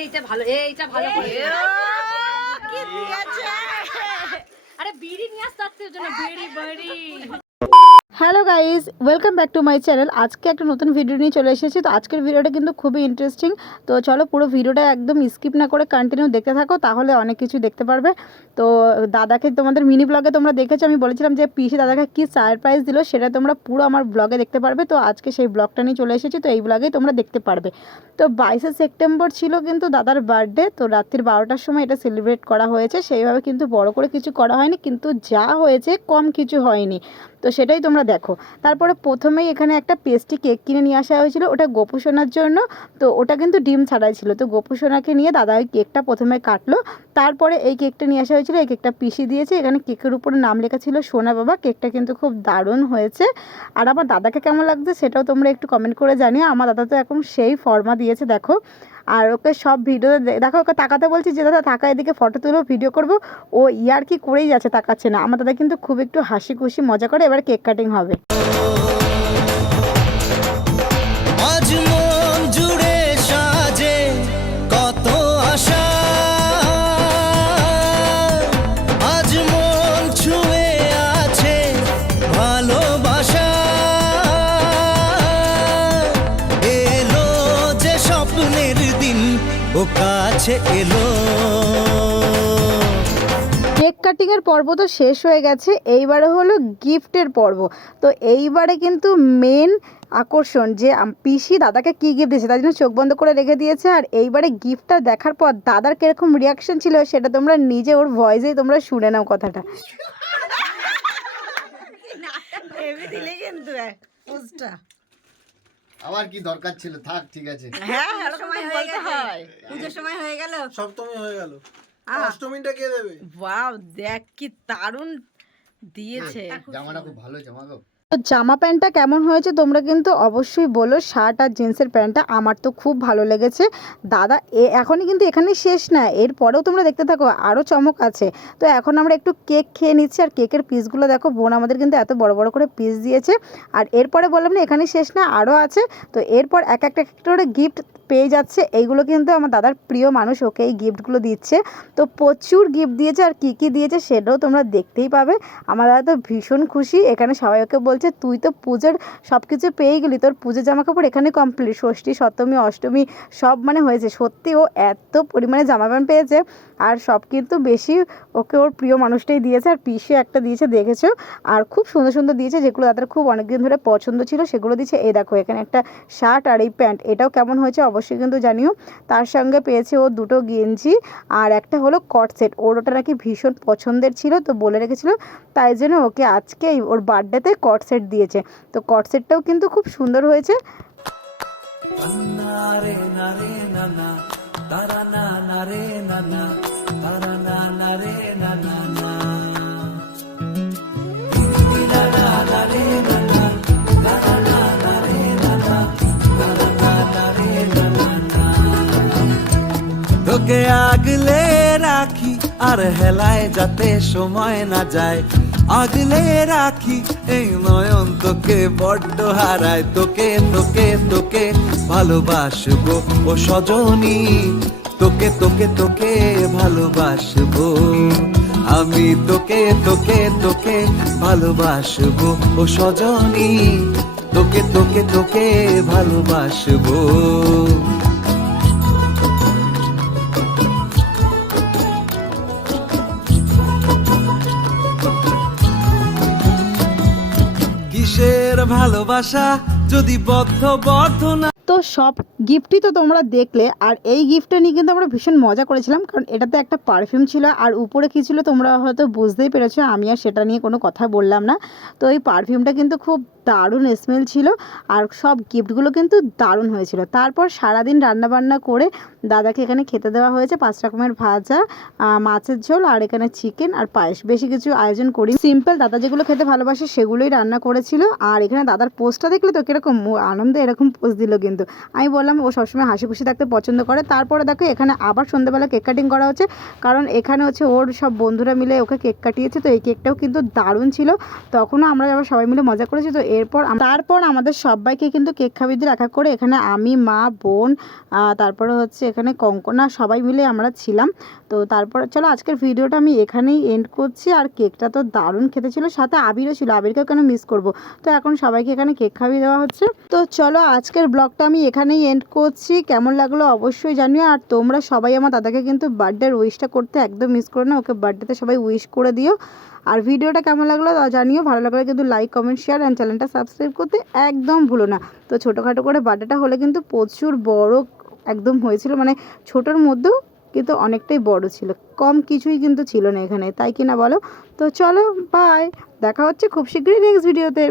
এইটা ভালো, এইটা ভালো করে। আরে বিড়ি নিয়ে আসতে হচ্ছে ওর জন্য, বিড়ি বিড়ি। Hello guys, welcome back to my channel. আজকে একটা নতুন ভিডিও নিয়ে চলে এসেছি। তো আজকের ভিডিওটা কিন্তু খুবই ইন্টারেস্টিং। তো চলো পুরো ভিডিওটা একদম স্কিপ না করে কন্টিনিউ দেখতে থাকো, তাহলে অনেক কিছু দেখতে পারবে। তো দাদাকে তোমাদের মিনি ব্লগে তোমরা দেখেছো, আমি বলেছিলাম যে পিসি দাদাকে কী সারপ্রাইজ দিল, সেটা তোমরা পুরো আমার ব্লগে দেখতে পারবে। তো আজকে সেই ব্লগটা নিয়ে চলে এসেছি, তো এই ব্লগেই তোমরা দেখতে পারবে। তো 22শে সেপ্টেম্বর ছিল কিন্তু দাদার বার্থডে। তো রাত্রির 12টার সময় এটা সেলিব্রেট করা হয়েছে। সেইভাবে কিন্তু বড় করে কিছু করা হয়নি, কিন্তু যা হয়েছে কম কিছু হয়নি। তো সেটাই তোমরা দেখো। তারপরে প্রথমেই এখানে একটা পেস্ট্রি কেক কিনে নিয়ে আসা হয়েছিল, ওটা গোপু সোনার জন্য। তো ওটা কিন্তু ডিম ছাড়াই ছিল। তো গোপু সোনাকে নিয়ে দাদা ওই কেকটা প্রথমে কাটলো। তারপরে এই কেকটা নিয়ে আসা হয়েছিল, এই কেকটা পিসি দিয়েছে। এখানে কেকের উপরে নাম লেখা ছিল সোনা বাবা। কেকটা কিন্তু খুব দারুণ হয়েছে। আর আমার দাদাকে কেমন লাগছে সেটাও তোমরা একটু কমেন্ট করে জানিও। আমার দাদা তো এখন সেই ফর্মা দিয়েছে দেখো। আর ওকে সব ভিডিও দেখো, ওকে তাকাতে বলছি যে দাদা তাকা, এদিকে ফটো তুলবো, ভিডিও করবো। ও ইয়ার কি করেই যাচ্ছে, তাকাচ্ছে না। আমার দাদা কিন্তু খুব একটু হাসি খুশি মজা করে। এবার কেক কাটিং হবে। আজ মন জুড়ে সাজে কত আশা, আজ মন ছুঁয়ে আছে ভালোবাসা, এলো যে স্বপ্নের দিন ও কাছে এলো। কেক কাটিংয়ের পর্ব তো শেষ হয়ে গেছে, এইবারে হলো গিফটের পর্ব। তো এইবারে কিন্তু মেন আকর্ষণ যে পিসি দাদাকে কী গিফট দিয়েছে, তার জন্য চোখ বন্ধ করে রেখে দিয়েছে। আর এইবারে গিফটটা দেখার পর দাদার কীরকম রিয়াকশন ছিল সেটা তোমরা নিজে ওর ভয়েসেই তোমরা শুনে নাও কথাটা। আবার কি দরকার ছিল, থাক ঠিক আছে। হ্যাঁ সময় হয়ে গেছে, পুজোর সময় হয়ে গেল, সপ্তমী হয়ে গেল, অষ্টমীটা কে দেবে? ওয়াও দেখ কি দারুণ দিয়েছে। জামাটা খুব ভালো জামা গো। তো জামা প্যান্টটা কেমন হয়েছে তোমরা কিন্তু অবশ্যই বলো। শার্ট আর জিন্সের প্যান্টটা আমার তো খুব ভালো লেগেছে। দাদা এখনই কিন্তু এখানেই শেষ না, এরপরেও তোমরা দেখতে থাকো, আরও চমক আছে। তো এখন আমরা একটু কেক খেয়ে নিচ্ছি। আর কেকের পিসগুলো দেখো, বোন আমাদের কিন্তু এত বড় বড় করে পিস দিয়েছে। আর এরপরে বললাম না এখানেই শেষ না, আরও আছে। তো এরপর এক একটা করে গিফট পেয়ে যাচ্ছে। এইগুলো কিন্তু আমার দাদার প্রিয় মানুষ, ওকে এই গিফটগুলো দিচ্ছে। তো প্রচুর গিফট দিয়েছে, আর কী কী দিয়েছে সেটাও তোমরা দেখতেই পাবে। আমার দাদা তো ভীষণ খুশি। এখানে সবাই ওকে বলছে তুই তো পুজোর সব কিছু পেয়ে গেলি, তোর পুজোর জামা কাপড় এখানে কমপ্লিট, ষষ্ঠী সপ্তমী অষ্টমী সব মানে হয়েছে। সত্যি ও এত পরিমাণে জামা প্যান্ট পেয়েছে। আর সব কিন্তু বেশি ওকে ওর প্রিয় মানুষটাই দিয়েছে। আর পিসি একটা দিয়েছে দেখেছো, আর খুব সুন্দর সুন্দর দিয়েছে, যেগুলো দাদার খুব অনেকদিন ধরে পছন্দ ছিল সেগুলো দিয়েছে। এই দেখো এখানে একটা শার্ট আর এই প্যান্ট, এটাও কেমন হয়েছে অবশ্যই কিন্তু জানিও। তার সঙ্গে পেয়েছে ও দুটো গেঞ্জি আর একটা হলো কট সেট, ওর ওটা নাকি ভীষণ পছন্দের ছিল, তো বলে রেখেছিল, তাই জন্য ওকে আজকে ওর বার্থডেতে কট সেট দিয়েছে। তো কট সেটটাও কিন্তু খুব সুন্দর হয়েছে। তোকে আগলে রাখি আর হেলায় যাতে সময় না যায়, আগলে রাখি এই নয়ন তোকে বড্ড হারায়। তোকে তোকে তোকে ভালোবাসবো ও সজনী, তোকে তোকে তোকে ভালোবাসবো আমি, তোকে তোকে তোকে ভালোবাসবো ও সজনী, তোকে তোকে তোকে ভালোবাসবো। কিসের ভালোবাসা যদি বদ্ধ না। তো সব গিফটই তো তোমরা দেখলে। আর এই গিফটটা নিয়ে কিন্তু আমরা ভীষণ মজা করেছিলাম, কারণ এটাতে একটা পারফিউম ছিল। আর উপরে কী ছিল তোমরা হয়তো বুঝতেই পেরেছো, আমি আর সেটা নিয়ে কোনো কথা বললাম না। তো এই পারফিউমটা কিন্তু খুব দারুণ স্মেল ছিল। আর সব গিফটগুলো কিন্তু দারুণ হয়েছিল। তারপর সারাদিন রান্নাবান্না করে দাদাকে এখানে খেতে দেওয়া হয়েছে 5 রকমের ভাজা, মাছের ঝোল, আর এখানে চিকেন আর পায়েস। বেশি কিছু আয়োজন করি, সিম্পল দাদা যেগুলো খেতে ভালোবাসে সেগুলোই রান্না করেছিল। আর এখানে দাদার পোস্টটা দেখলে তো কীরকম আনন্দে এরকম পোস্ট দিল কিন্তু। আমি বললাম ও সবসময় হাসি খুশি থাকতে পছন্দ করে। তারপরে দেখো এখানে আবার সন্ধ্যেবেলা কেক কাটিং করা হচ্ছে, কারণ এখানে হচ্ছে ওর সব বন্ধুরা মিলে ওকে কেক কাটিয়েছে। তো এই কেকটাও কিন্তু দারুণ ছিল, তখনও আমরা আবার সবাই মিলে মজা করেছি। তো তারপর আমাদের সবাইকে কিন্তু কেক খাওয়িয়ে দিয়ে রাখা করে এখানে আমি, মা, বোন, তারপরে হচ্ছে এখানে কঙ্কনা, সবাই মিলে আমরা ছিলাম। তো তারপর চলো আজকের ভিডিওটা আমি এখানেই এন্ড করছি। আর কেকটা তো দারুণ খেতে ছিল, সাথে আবিরও ছিল, আবিরকেও কেন মিস করব। তো এখন সবাইকে এখানে কেক খাইয়ে দেওয়া হচ্ছে। তো চলো আজকের ব্লগটা আমি এখানেই এন্ড করছি। কেমন লাগলো অবশ্যই জানিও। আর তোমরা সবাই আমার দাদাকে কিন্তু বার্থডের উইশটা করতে একদম মিস করো না, ওকে বার্থডেতে সবাই উইশ করে দিও। আর ভিডিওটা কেমন লাগলো জানিও, ভালো লাগলে কিন্তু লাইক, কমেন্ট, শেয়ার অ্যান্ড চ্যানেলটা সাবস্ক্রাইব করতে একদম ভুলো না। তো ছোটোখাটো করে বার্থডেটা হলে কিন্তু প্রচুর বড় একদম হয়েছিল, মানে ছোটোর মধ্যেও কিন্তু অনেকটাই বড় ছিল, কম কিছুই কিন্তু ছিল না এখানে, তাই কি না বলো? তো চলো বাই, দেখা হচ্ছে খুব শীঘ্রই নেক্সট ভিডিওতে।